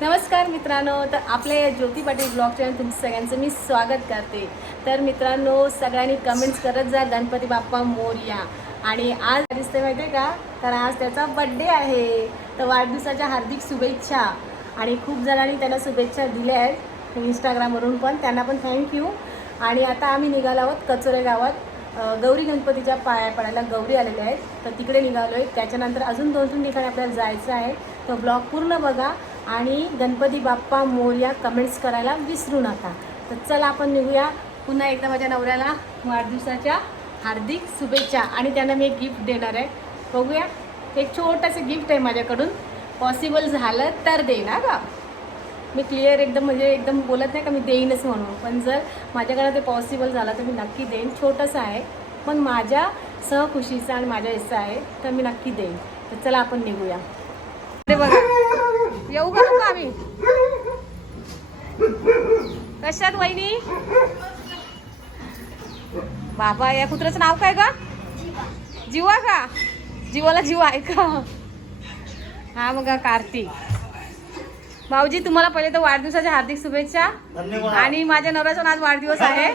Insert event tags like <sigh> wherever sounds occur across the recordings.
नमस्कार मित्रांनो तर आपल्या या ज्योती पाटील ब्लॉग चॅनल तुमचं सगळ्यांचं मी स्वागत करते. तर मित्रांनो सगळ्यांनी कमेंट्स करत जा गणपती बाप्पा मोरया आणि आज दिसते माहिती आहे का? तर आज त्याचा बड्डे आहे. तर वाढदिवसाच्या हार्दिक शुभेच्छा. आणि खूप जणांनी त्याला शुभेच्छा दिल्या आहेत इंस्टाग्रामवरून पण. त्यांना पण थँक्यू आणि आता आम्ही निघालो आहोत कचोरे गावात. गौरी गणपतीच्या पाया पडायला गौरी आलेल्या आहेत. तर तिकडे निघालो आहे त्याच्यानंतर अजून दोन तीन ठिकाणी आपल्याला जायचं आहे. तर ब्लॉग पूर्ण बघा. आणि गणपती बाप्पा मोर्या कमेंट्स करायला विसरू नका. तर चला आपण निघूया. पुन्हा एकदा माझ्या नवऱ्याला वाढदिवसाच्या हार्दिक शुभेच्छा. आणि त्यांना मी एक गिफ्ट देणार आहे. बघूया. एक छोटंसं गिफ्ट आहे माझ्याकडून. पॉसिबल झालं तर देईन हा का मी क्लिअर एकदम म्हणजे एकदम बोलत नाही का मी देईनच म्हणून. पण जर माझ्याकडे ते पॉसिबल झालं तर मी नक्की देईन. छोटंसं आहे. पण माझ्या सहखुशीचं आणि माझ्या हिस्सा आहे तर मी नक्की देईन. तर चला आपण निघूया. अरे बघा. येऊ का नको आम्ही? कशात वहिनी? बाबा या कुत्र्याचं नाव काय का जीवा का? जीवाला जीव आहे का? हा मग कार्तिक. भाऊजी तुम्हाला पहिले तर वाढदिवसाच्या हार्दिक शुभेच्छा. आणि माझ्या नवऱ्याचा आज वाढदिवस आहे.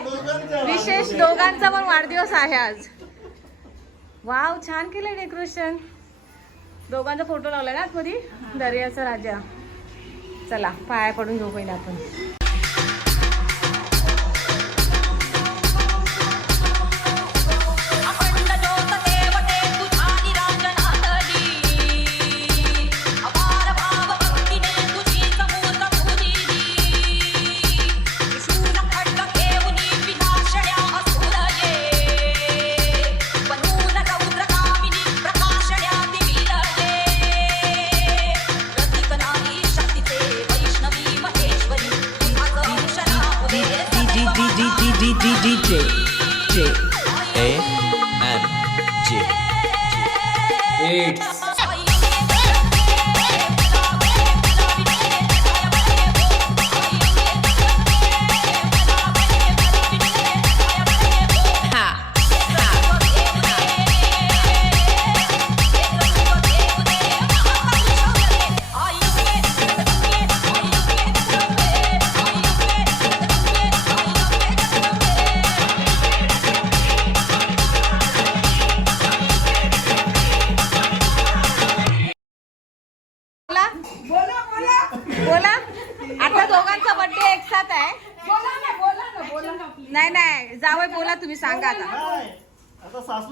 विशेष दोघांचा पण वाढदिवस आहे आज. वाव छान केलंय डेकोरेशन दोघांचा फोटो लावला ना आतमध्ये? दर्याचा राजा. चला पाया पडून घेऊ पहिला आपण.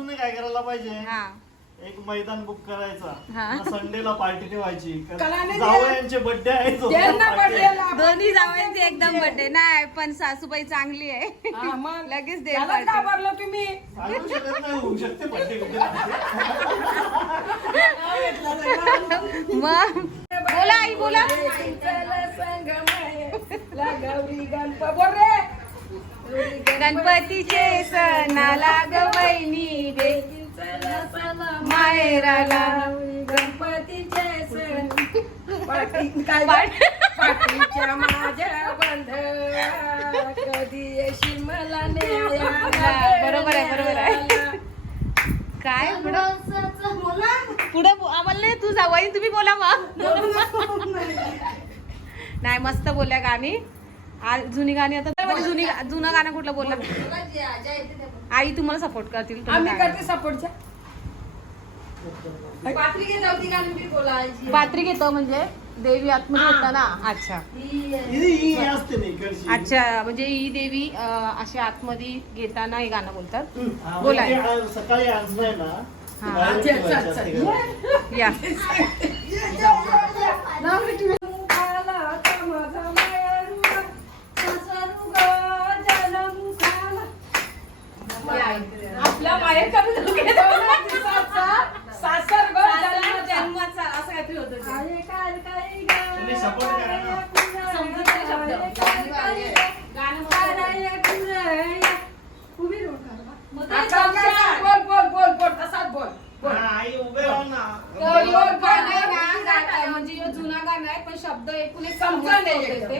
सासूने काय करायला पाहिजे? हा. एक मैदान बुक करायचा. हा. संडेला पार्टी ठेवायची. कलाने जावयांचे बर्थडे आहे तो. त्यांना party. पडलेला. दोन्ही जावयांचे एकदम बर्थडे नाही पण सासूबाई चांगली आहे. हा, मग. लगेच दे त्याला घाबरलं तुम्ही. सांगू शकत नाही होऊ शकते बर्थडे मग? बोला आई बोला. चला संगमाय, ला गौरी गणप बोल रे. गणपतीचे सणाला ग चला चला माहेराला गणपतीचे सण. पाटीच्या माझ्या बंध कधी येशील मला बरोबर आहे, बरोबर आहे. काय पुढे? आम्हाला नाही, तू जावाई तुम्ही बोला मग नाही मस्त बोलल्या गाणी आज जुनी गाणी आता म्हणजे जुनी जुनं गाणं कुठलं बोललं? आई तुम्हाला सपोर्ट करतील आम्ही करते सपोर्टच्या पात्री घेतो म्हणजे. देवी आत्महत्या होता ना अच्छा. ही- ही. अच्छा म्हणजे ही देवी अं, अशी आतमध्ये घेताना हे गाणं बोलतात. हा, बोला. म्हणजे आ- सकाळी आणलंय <laughs> राहू का? बा? मग ते आता काय सांग? बोल बोल बोल बोल तसाच बोल. बोल. हा, आई उभे राहू ना. म्हणजे जुना गाणं आहे पण शब्द एकूण समजून नाही. ते.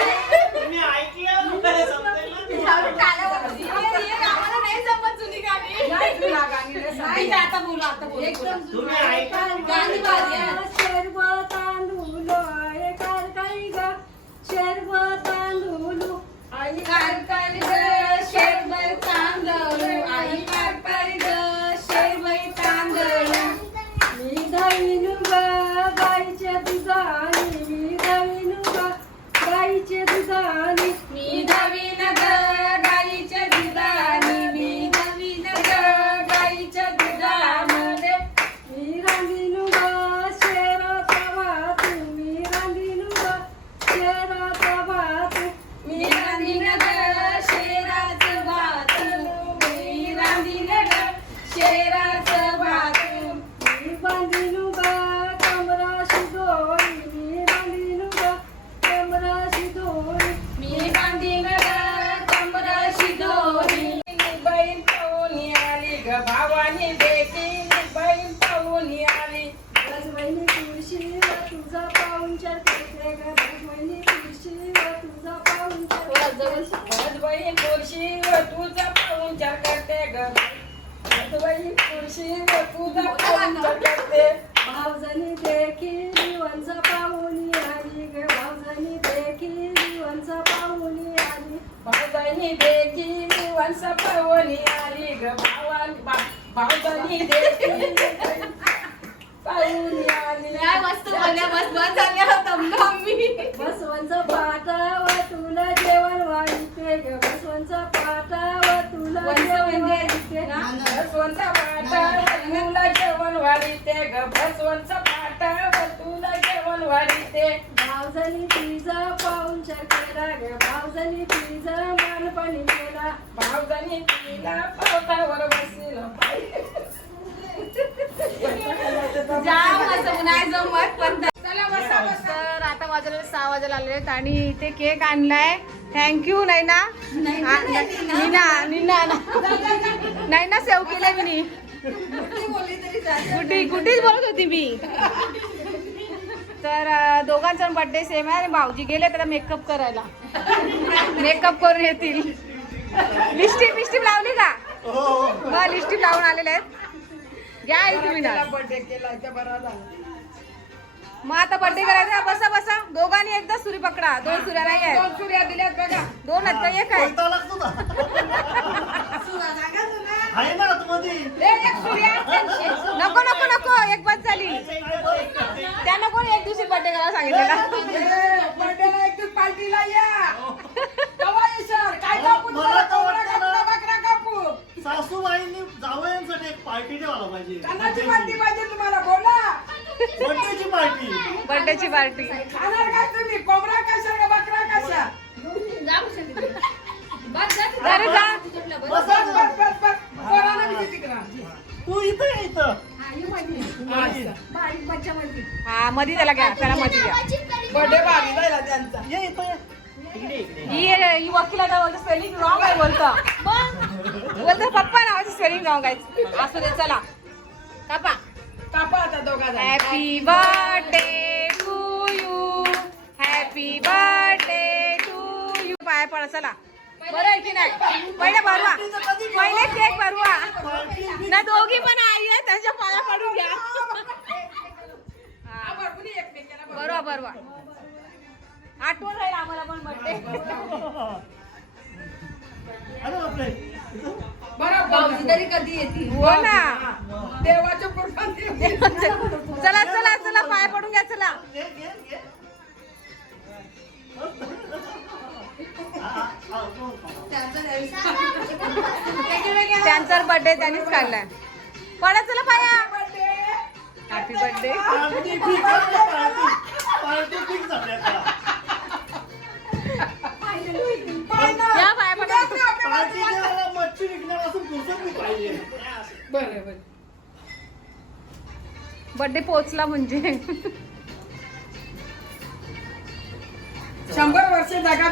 एकदम जुना. गांधीवाद, yes. जेवण म्हणजे? वाढते बसवंच पाटाव तुला जेवण वाढते. ग बसवंच पाटाव तुला जेवण वाढते. भावजनी तिचा पाहुणचार केला ग. भावजनी तिचा मानपणी केला. भावजनी तिला पावतावर बसील जाम असं नाही जमत पण तर आता वाजले सहा वाजायला आले आहेत आणि इथे केक आणलाय. थँक्यू नाही ना नीना. नीना नाही ना सेव केलंय मी. कुठे कुठेच बोलत होती मी. तर दोघांचा बर्थडे सेम आहे आणि भाऊजी गेले त्याला मेकअप करायला. मेकअप करून येतील. लिस्टिप लिस्टिप लावली का? हो हो. बा लिस्टिप लावून आलेले आहेत. घ्या तुम्ही ना. बर्थडे केला त्या बरा झाला. मग आता बर्थडे करायचा? बसा बसा. दोघांनी एकदा सुरी पकडा. दोन सुऱ्या नाही आहेत दोन सूर्या दिल्यात बघा. दोन आहेत का? एक आहे. कोणता लागतो ना आहे ना आतमध्ये. ए, एक सूर्या नको नको नको. एक बस झाली. त्यांना कोण एक दिवशी बर्थडे करायला सांगितलेला बर्थडेला एक पार्टीला या. येशाल? काय मला तर सासूबाईंनी जावयांसाठी एक पार्टी ठेवायला पाहिजे. कानाची पार्टी पाहिजे तुम्हाला बोला. बर्थडेची पार्टी. बर्थडेची पार्टी. खाणार काय तुम्ही? कोंबडा कशा का बकरा कशा? अरे जा. बस बस. बस बस बस. पोराला बी किती करा. तू इथं ये इथं. बारीक बच्चा म्हणते हा मधी त्याला घ्या त्याला मधी घ्या. बर्थडे भारी झाला त्यांचा. ये इथं ये. इकडे इकडे ही ही बोलतो स्पेलिंग रॉंग आहे बोलतो. बोलतो पप्पा नावाचं स्पेलिंग रॉंग आहे. असू दे चला. कापा. कापा आता दोघा. Happy birthday to you happy birthday to you पाया पडा चला. बरं की नाही? पहिले भरवा. पहिले केक भरवा. ना दोघी पण आई आहे त्यांच्या पाया पडून घ्या. बरोबर बरोबर आठवण राहील आम्हाला पण बर्थडे तरी कधी येते हो ना. देवाच्या कृपाने <laughs> चला चला चला पाया पडून घ्या चला. त्यांचा बर्थडे त्यांनीच काढलाय. पडा चला पाया. हॅपी बर्थडे बर्थडे पोहोचला म्हणजे. शंभर वर्ष जगा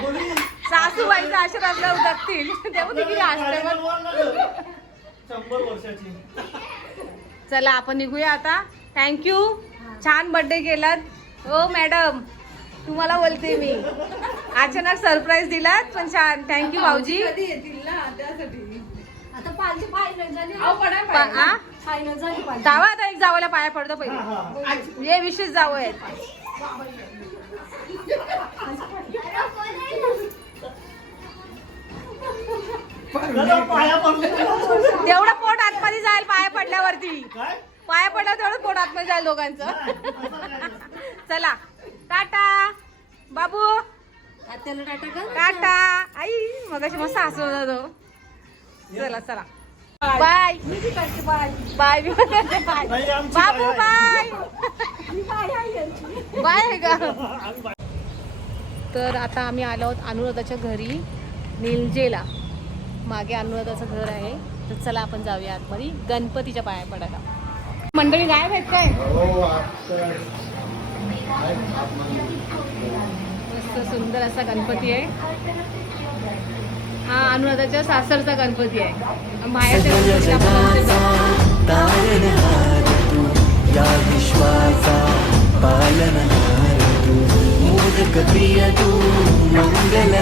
कोणी सासूबाईचा आशीर्वाद जगतील तेव्हा ते किती असते चला आपण निघूया आता. थँक्यू छान बर्थडे केलात. हो मॅडम तुम्हाला बोलते मी. अचानक सरप्राईज दिलात पण छान थँक्यू भाऊजी. येतील ना त्यासाठी. आता पाचशे फायनल झाली अहो पडा पा- आ? फायनल झाली पाचशे जावा आता एक जावायला पाया पडतो पहिले. हा. विशेष जावं आहेत दादा, पाया पडले तेवढं पोट आतमध्ये जाईल पाया पडल्यावरती. काय? पाया पडल्यावर तेवढं पोट आतमध्ये जाईल दोघांचं. चला. टाटा. बाबू. टाटा कर टाटा. आई मग मस्त हसत होता तो. चला चला. बाय. बाय. बाय नाही, आमची बाबू बाय बाय. बाय आहे का? आम्ही बाय- तर आता आम्ही आलो आहोत अनुराधाच्या घरी निलजेला. मागे अनुराधाचं घर आहे. तर चला आपण जाऊया आतमध्ये. गणपतीच्या पाया पडायला. मंडळी गायब आहेत काय मस्त सुंदर असा गणपती आहे. हा अनुराधाच्या सासरचा गणपती आहे. बाहेरच्या गणपती पालन तू मोदक प्रिय तू मंगल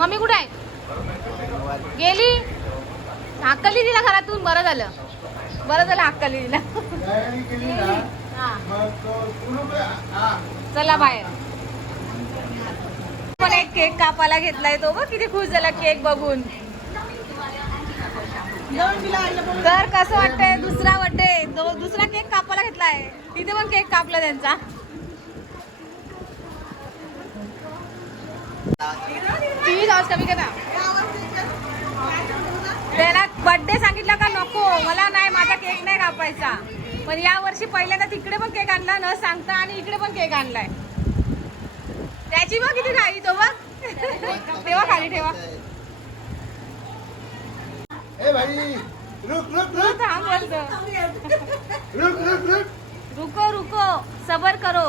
मम्मी कुठे आहे? गेली? हाकली दिला घरातून बरं झालं. बरं झालं हाकली दिला चला बाहेर. पण एक केक कापायला घेतलाय तो बघ किती खुश झाला केक बघून. तर कसं वाटतंय? दुसरा वाटतंय. दुसरा केक कापायला घेतलाय. तिथे पण केक कापला त्यांचा. टीव्ही कमी करा त्याला बर्थडे सांगितला का नको? मला नाही माझा केक नाही कापायचा. पण या वर्षी पहिल्यांदा तिकडे पण केक आणला न सांगता आणि इकडे पण केक आणलाय. त्याची बघ किती घाई तो बघ. ठेवा खाली ठेवा. ए भाई रुक रुक रुक. थांब बोलतो. रुक रुक रुक. रुको रुको. सबर करो.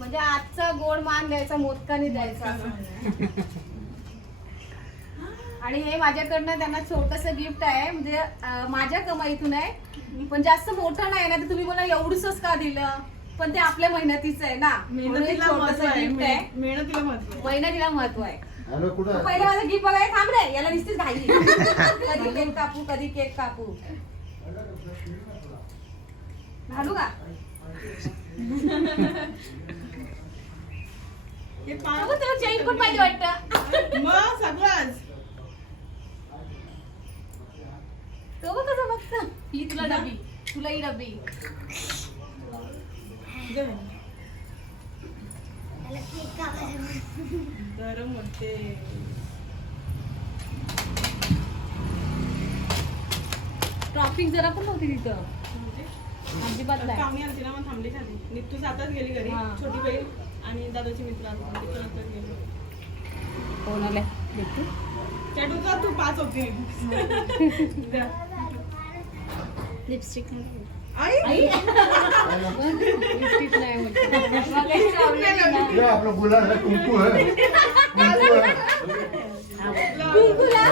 म्हणजे आजचा गोड मान द्यायचा मोदकाने द्यायचा आणि हे माझ्याकडनं त्यांना छोटस गिफ्ट आहे. म्हणजे अं, माझ्या कमाईतून आहे. पण जास्त मोठं नाही ना तर तुम्ही मला एवढंच का दिलं? पण ते आपल्या मेहनतीचं आहे ना. म्हणून हे छोटंसं गिफ्ट आहे. मेहनतीला महत्त्व मेहनतीला महत्त्व आहे. हॅलो कुठं? पहिलं माझं गिफ्ट बघाय थांब रे. याला नुसतीच घाई. कधी केक कापू कधी केक कापू. घालू का? <laughs> अगं, तुला चैन पण पाहिजे वाटतं. मग सगळंच. तो बघ कसं बघतं ही तुला डबी तुला ही डबी गरम होते. ट्रॉफिक जरा पण नव्हती तिथं. अजिबात नाही. कामी आलती ना मग थांबली खाली नित्तू जाताच गेली घरी. हा. छोटी बहीण. आणि दादाची मित्र आली होती, ती पण आताच गेली. कोण आले देखू चॅटू जा तू पाच होती. जा. लिपस्टिक आई? लिपस्टिक नाही म्हणते. मगाशी लावलेली ना. ये आपलं गुलाब है कुंकू है कुंकू है कुंकूला?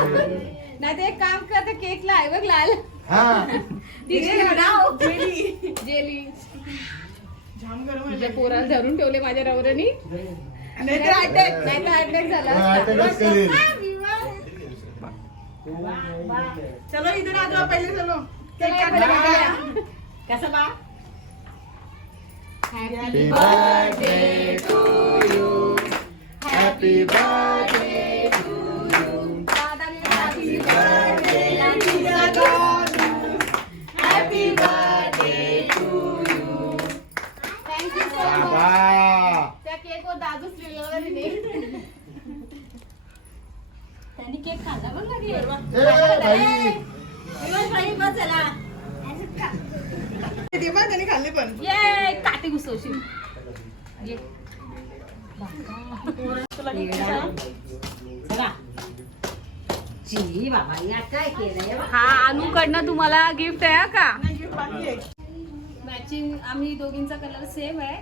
नाही ते एक काम कर ते केकला आहे बघ लाल. हा. नाव? जेली. जाम गरम तुझ्या आहे पोराला धरून ठेवले माझ्या अटॅक अटॅक झाला असता. अटॅकच करेल. चलो इधर आ जाओ पहिले चलो. केक. कसं बा? Happy birthday to you. Happy birthday खाल्ली पण ये. काटे घुसवशील? हा अनुकडनं तुम्हाला गिफ्ट आहे का? मॅचिंग आम्ही दोघींचा कलर सेम आहे.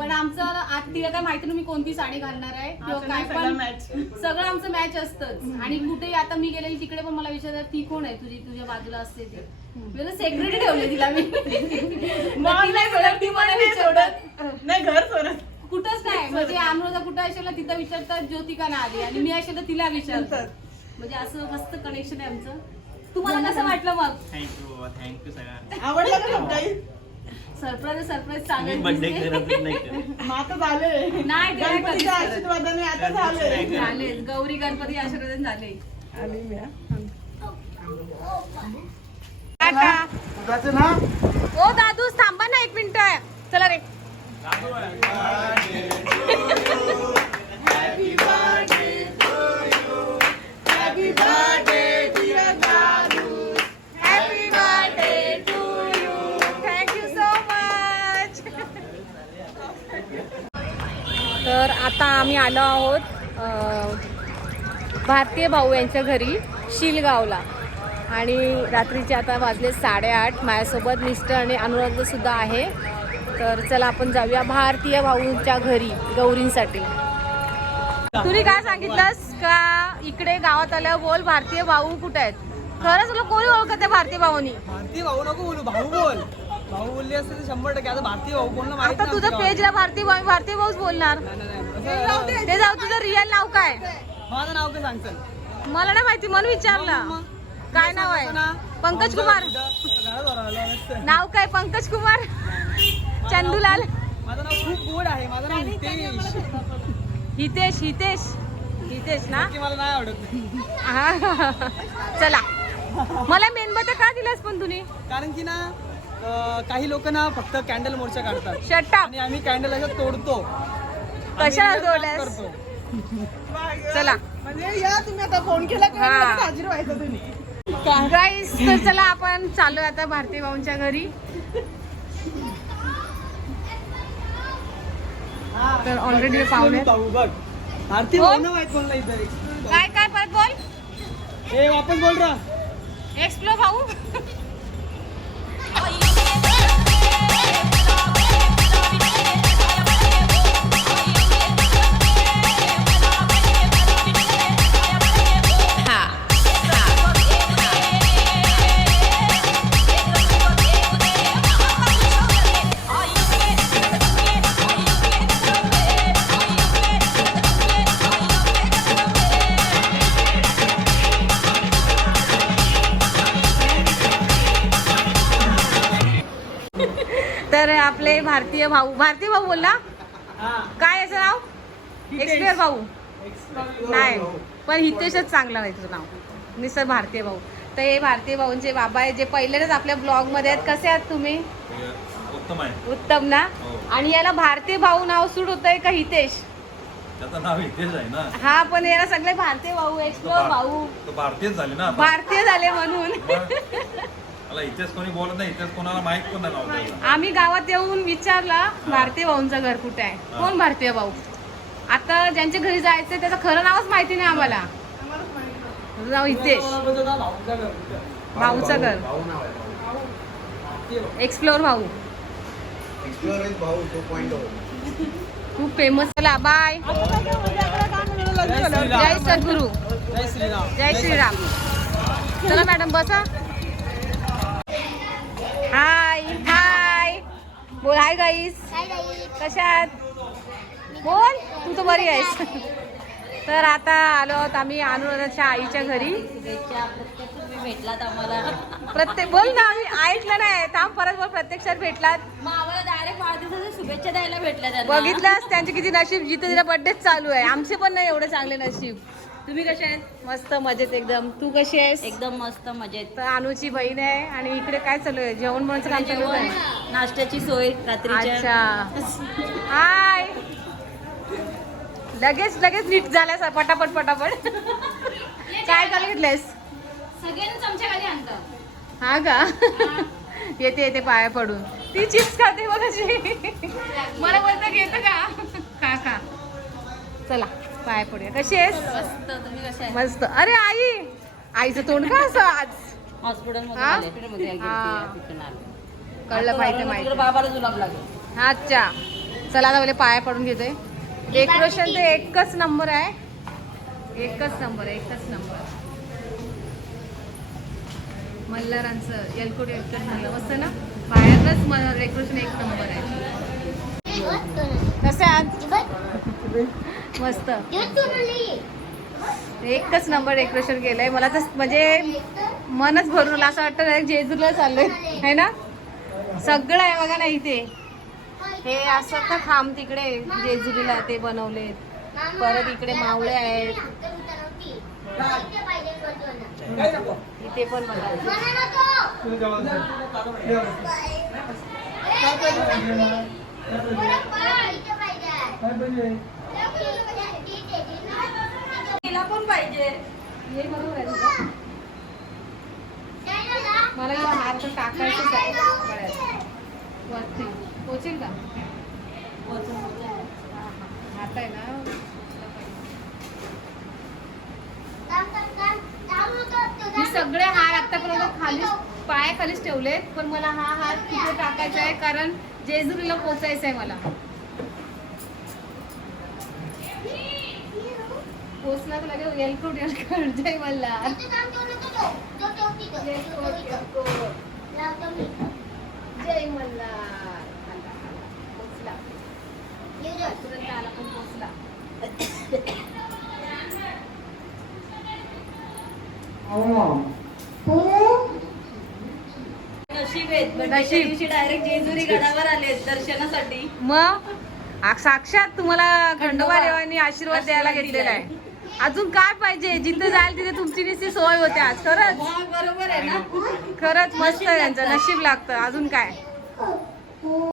पण आमचं आज तिला काय माहिती नाही मी कोणती साडी घालणार आहे किंवा काय पण सगळं आमचं मॅच असतंच. आणि कुठे आता मी गेलेली तिकडे पण मला विचारतात ती कोण आहे तुझी? तुझ्या बाजूला असते ती. मी सेक्रेटरी ठेवली तिला मी. <laughs> नाही घर सोडत. कुठंच नाही. म्हणजे अनुराधा कुठं असेल ना तिथं विचारतात ज्योतिका ना आली. आणि मी असेल तर तिला विचारतात. म्हणजे असं मस्त कनेक्शन आहे आमचं. तुम्हाला कसं वाटलं मग? थँक्यू थँक्यू सगळ्यांना. आवडलं का सरप्राईज सरप्राईज मी बर्थडे नाही करत. <laughs> आता झाले. नाही ते नाही कधीच गणपतीच्या करत. आशीर्वादाने आता झाले. झाले. गौरी गणपती आशीर्वाद झाले. आली मी हा. टाटा दुधाचं ना ओ दादू थांबा ना एक मिनिट. चला रे. तर आता आम्ही आलो आहोत भारतीय भाऊ यांच्या घरी शिलगावला. आणि रात्रीचे आता वाजले साडेआठ. माझ्यासोबत मिस्टर आणि अनुरागसुद्धा आहे. तर चला आपण जाऊया भारतीय भाऊंच्या घरी गौरींसाठी. तुम्ही काय सांगितलंस? का इकडे गावात आल्यावर बोल भारतीय भाऊ कुठे आहेत? खरंच तुला कोणी ओळखत आहे भारतीय भाऊनी? भारतीय भाऊ नको बोलू भाऊ बोल. भाऊ बोलली असते तर शंभर टक्के. आता भारतीय भाऊ बोलणं माहीत आता नाही तुझं आमच्या पेजला भारतीय भाऊ भारतीय भाऊच बोलणार. गावात. नाही, नाही, नाही. असं- ते जाऊ तुझं रिअल नाव काय? माझं नाव काय सांगचं मला नाही माहिती म्हणून विचारलं. काय नाव आहे? पंकज कुमार. नाव काय? पंकज कुमार? चंदूलाल. माझं नाव खूप गोड आहे. माझं नाव हितेश. हितेश हितेश. हितेश ना? की मला नाही आवडत. हा. <laughs> चला. मला मेणबत्त्या का दिल्यास पण तुम्ही? कारण की ना काही लोक ना फक्त कॅन्डल मोर्चा काढतात. आणि आम्ही कॅन्डल असं तोडतो. कशाला तोडल्यास? करतो. चला. म्हणजे या तुम्ही आता फोन केला हा. हजर व्हायचं तुम्ही. गाईस तर चला आपण चालू आता भारतीय भाऊंच्या घरी. तर ऑलरेडी पाहुणे कोणला इथे. काय काय परत बोल. ए वापस बोल रा. एक्सप्लो भाऊ. तर आपले भारतीय भाऊ भारतीय भाऊ बोलला? काय याचं नाव? एक्सप्लोर भाऊ. नाही पण हितेशच चांगलं नाही तुझं नाव. मिस्टर भारतीय भाऊ. तर हे भारतीय भाऊंचे बाबा आहे जे पहिल्यांदाच आपल्या ब्लॉगमध्ये आहेत. कसे आहात तुम्ही? उत्तम आहे. उत्तम ना? हो. आणि याला भारतीय भाऊ नाव सूट होतंय का हितेश? त्याचं नाव इथेच आहे ना. हा पण याला सगळे भारतीय भाऊ एक्सप्लोर भाऊ. तो भारतीयच झाले ना. भारतीय झाले म्हणून. मला इथेच कोणी बोलत नाही इथेच कोणाला माहीत पण नाही नाव त्याचं. आम्ही गावात येऊन विचारला भारतीय भाऊंचं घर कुठे आहे? कोण भारतीय भाऊ? आता ज्यांच्या घरी जायचंय त्याचं खरं नावच माहिती नाही आम्हाला. नाव हितेश भाऊचं घर एक्सप्लोर भाऊ खूप फेमस चला बाय जय सद्गुरू. जय श्रीराम. जय श्रीराम. चला मॅडम बसा. हाय हाय बोल हाय गाईस कशात बोल तू तर बरी आहेस. <laughs> तर आता आलो आहोत आम्ही अनुराधाच्या आईच्या घरी. भेटलात आम्हाला. प्रत्येक बोल ना आम्ही ऐकलं नाही. थांब परत बोल प्रत्यक्षात भेटलात. आम्हाला डायरेक्ट वाढदिवसाच्या शुभेच्छा द्यायला भेटल्या बघितलंस त्यांचे किती नशीब जिथे तिला बर्थडे चालू आहे. आमचे पण नाही एवढे चांगले नशीब. तुम्ही कसे आहेत? मस्त मजेत एकदम. तू कशी आहेस? एकदम मस्त मजेत. तर अनुची बहीण आहे आणि इकडे काय चालू आहे? जेवण बनवायचं काम चालू आहे नाश्त्याची सोय रात्रीच्या. अच्छा. हाय लगेच लगेच नीट झाल्या पटापट पटापट. <laughs> काय चालू घेतलेस सगळ्यांना चमच्या खाली हा का? <laughs> येते येते पाया पडून. ती चिप्स खाते बघ अशी. <laughs> मला बोलता घेतं का? खा खा. चला. पाया पडूया कशी आहेस? मस्त. तुम्ही कसे आहे मस्त. अरे आई आईचं तोंड का असं आज? हॉस्पिटलमध्ये कळलं माहिती माहिती. बाबाला जुलाब लागेल. अच्छा. चला आता पहिले पाया पडून घेते डेकोरेशन ते एकच नंबर आहे. एकच नंबर आहे एकच नंबर. मल्हारांचं एलकोट एलकोट म्हणलं. मस्त ना? बाहेरच मला डेकोरेशन एक नंबर आहे. कसं आहे आज मस्त. एकच नंबर डेकोरेशन केलंय. मला तर म्हणजे मनच भरून. असं वाटतं जेजूरला चाललोय. है ना? सगळं आहे बघा ना इथे. हे असं का खांब तिकडे. जेजुरीला ते बनवले परत इकडे मावळे आहेत. इथे पण बघा तिला पण पाहिजे. हे बरोबर आहे तुझं. मला या हार तर टाकायचंच आहे. वरती. पोचेल का? हा, आता आहे ना? मी सगळे हार आतापर्यंत खाली पायाखालीच ठेवलेत पण मला हा हार तिथे टाकायचा आहे कारण जेजुरीला पोचायचं आहे मला. पोचला तर लगेच एलकोट एलकोट जय मल्हार. जय मल्हार. आला, आला. पोचला. तुरंत आला पण पोचला. नशीब आहेत birthday च्या नशीब. दिवशी डायरेक्ट जेजुरी गडावर आले दर्शनासाठी. मग? आ- साक्षात तुम्हाला खंडोबा देवानी आशीर्वाद द्यायला घेतलेला आहे. अजून काय पाहिजे? जिथे जाईल तिथे तुमची नुसती सोय होते आज खरंच? बरोबर आहे ना. खरंच मस्त आहे त्यांचं नशीब लागतं. अजून काय?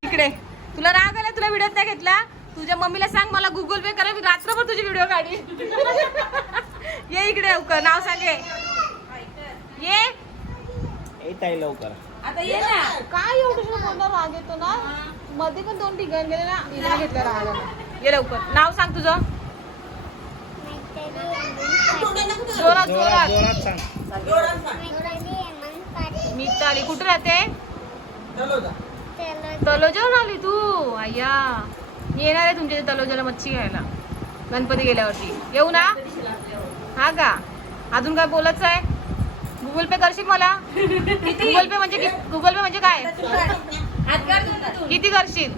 इकडे. तुला राग आला तुला व्हिडिओ नाही घेतला? तुझ्या मम्मीला सांग मला गुगल पे करा मी रात्रभर तुझी व्हिडिओ काढी ये इकडे लवकर नाव सांगे ये. येत आहे लवकर. आता ये ना. काय एवढं कोणता राग येतो ना? मध्ये पण दोन ठिकाण गेले ना घेतला राग. ये लवकर. नाव सांग तुझं. जोरात जोरात. जोरात सांग. मिताली कुठे राहते? तलोजावर आली तू? अय्या मी येणार आहे तुमच्या इथे तलोजाला मच्छी घ्यायला. गणपती गेल्यावरती. येऊ ना? हा का? अजून काय बोलायचं आहे? गुगल पे करशील मला? गुगल पे म्हणजे गुगल पे म्हणजे काय. किती करशील?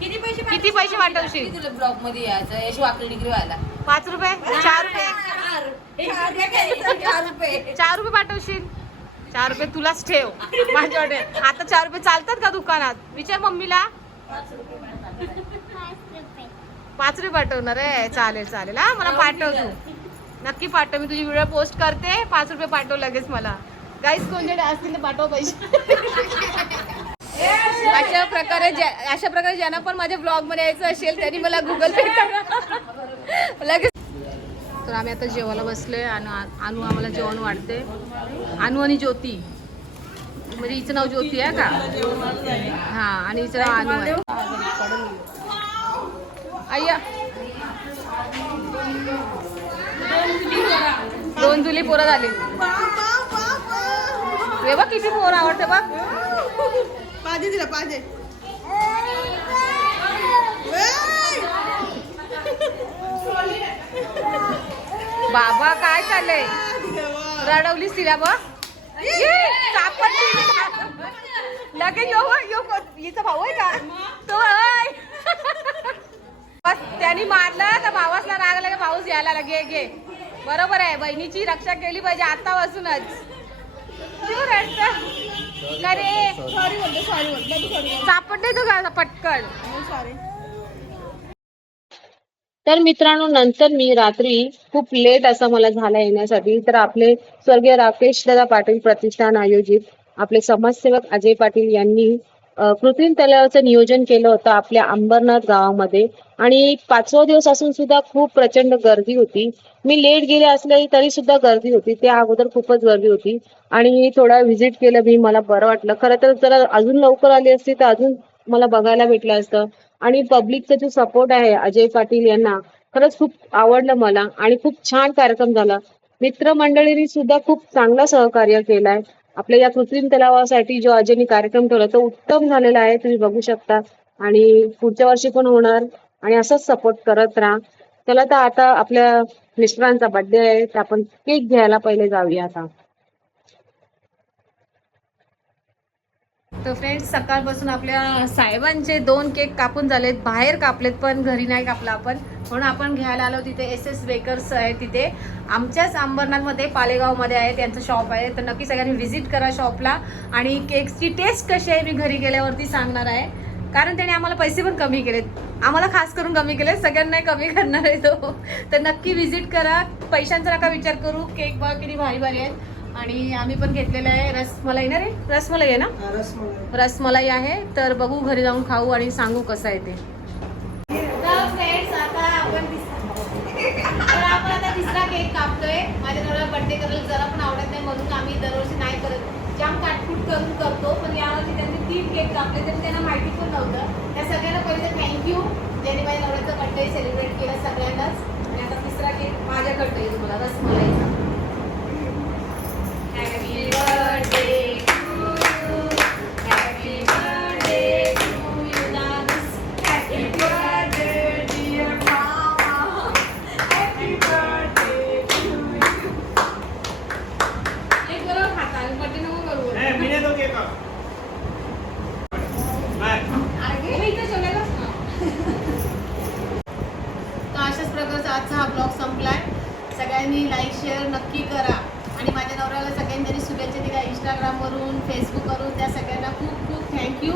किती पैसे किती पैसे पाठवशील? तुला ब्लॉगमध्ये यायचं यश वाकडी डिग्री व्हायला. पाच रुपये? चार रुपये? चार रुपये पाठवशील? चार रुपये तुलाच ठेव माझ्याकडे आता चार रुपये चालतात का दुकानात? विचार मम्मीला. पाच रुपये पाठवणार आहे. चालेल चालेल. हा मला पाठव तू नक्की पाठव. मी तुझी व्हिडिओ पोस्ट करते. पाच रुपये पाठव लगेच मला. गाईस कोणते असतील ते पाठव पैसे. अशा प्रकारे ज्या- अशा प्रकारे ज्यांना पण माझ्या ब्लॉगमध्ये यायचं असेल त्यांनी मला गुगल पे करा. लगेच. तर आम्ही आता जेवायला बसलोय आणि अनु आम्हाला जेवण वाढते. अनु आणि ज्योती. म्हणजे हिचं नाव ज्योती आहे का? हा आणि हिचं नाव अनु आहे. अय्या. दोन जुली पोरं झाली. हे बघ किती पोरं आवडते बघ. पाहिजे तिला पाहिजे. <laughs> बाबा काय चाललंय? रडवलीस तिला बघ ये, लगेच यो हो, यो हो. हिचा भाऊ आहे का? तो बस त्यांनी मारलं तर भावासला राग लगे भाऊस यायला लगे घे बरोबर आहे बहिणीची रक्षा केली पाहिजे आतापासूनच. शिव रडतं? का रे सॉरी बोलते. सॉरी बोल सॉरी सापडले तू का पटकन? सॉरी तर मित्रांनो नंतर मी रात्री खूप लेट असा मला झाला येण्यासाठी. तर आपले स्वर्गीय राकेश दादा पाटील प्रतिष्ठान आयोजित आपले समाजसेवक अजय पाटील यांनी कृत्रिम तलावाचं नियोजन केलं होतं आपल्या अंबरनाथ गावामध्ये. आणि पाचवा दिवस असून सुद्धा खूप प्रचंड गर्दी होती. मी लेट गेले असले तरी सुद्धा गर्दी होती. त्या अगोदर खूपच गर्दी होती. आणि थोडा व्हिजिट केलं मी मला बरं वाटलं. खरं तर जरा अजून लवकर आली असती तर अजून मला बघायला भेटलं असतं. आणि पब्लिकचा जो सपोर्ट आहे अजय पाटील यांना खरंच खूप आवडलं मला. आणि खूप छान कार्यक्रम झाला. मित्रमंडळींनी सुद्धा खूप चांगलं सहकार्य केलाय. आपल्या या कृत्रिम तलावासाठी जो अजयनी कार्यक्रम ठेवला तो उत्तम झालेला आहे तुम्ही बघू शकता. आणि पुढच्या वर्षी पण होणार. आणि असंच सपोर्ट करत राहा. चला तर आता आपल्या मिस्टरांचा बर्थडे आहे तर आपण केक घ्यायला पहिले जाऊया आता. तर फ्रेंड्स सकाळपासून आपल्या साहेबांचे दोन केक कापून झालेत बाहेर कापलेत पण घरी नाही कापला आपण. म्हणून आपण घ्यायला आलो तिथे एस एस बेकर्स आहे तिथे. आमच्याच अंबरनाथमध्ये पालेगावमध्ये आहे त्यांचं शॉप आहे. तर नक्की सगळ्यांनी व्हिजिट करा शॉपला आणि केक्सची टेस्ट कशी आहे मी घरी गेल्यावरती सांगणार आहे. कारण त्याने आम्हाला पैसे पण कमी केलेत. आम्हाला खास करून कमी केले सगळ्यांना कमी करणार आहे तो. तर नक्की व्हिजिट करा. पैशांचा नका विचार करू. केक बघा किती भारी भारी आहेत. आणि आम्ही पण घेतलेलं आहे रसमलाई ना रे? रसमलाई आहे ना? रसमलाई रसमलाई आहे. तर बघू घरी जाऊन खाऊ आणि सांगू कसं आहे ते. तर फ्रेंड्स आता आपण तर आपण आता तिसरा केक कापतोय. माझ्या नवऱ्याला बर्थडे करायला जरा पण आवडत नाही म्हणून आम्ही दरवर्षी नाही करत. जाम काटकूट करून करतो पण यावर्षी त्यांनी तीन केक कापले तरी त्यांना माहिती पण नव्हतं. त्या सगळ्यांना पहिले थँक्यू ज्यांनी माझ्या नवऱ्याचा बर्थडे सेलिब्रेट केला सगळ्यांनाच. आणि आता तिसरा केक माझ्याकडे आहे तुम्हाला रसमलाईचा अशाच प्रकारचा आजचा हा ब्लॉग संपलाय. सगळ्यांनी लाईक शेअर नक्की करा. आणि माझ्या सगळ्यांनी शुभेच्छा दिल्या. इंस्टाग्रामवरून फेसबुकवरून त्या सगळ्यांना खूप खूप थँक्यू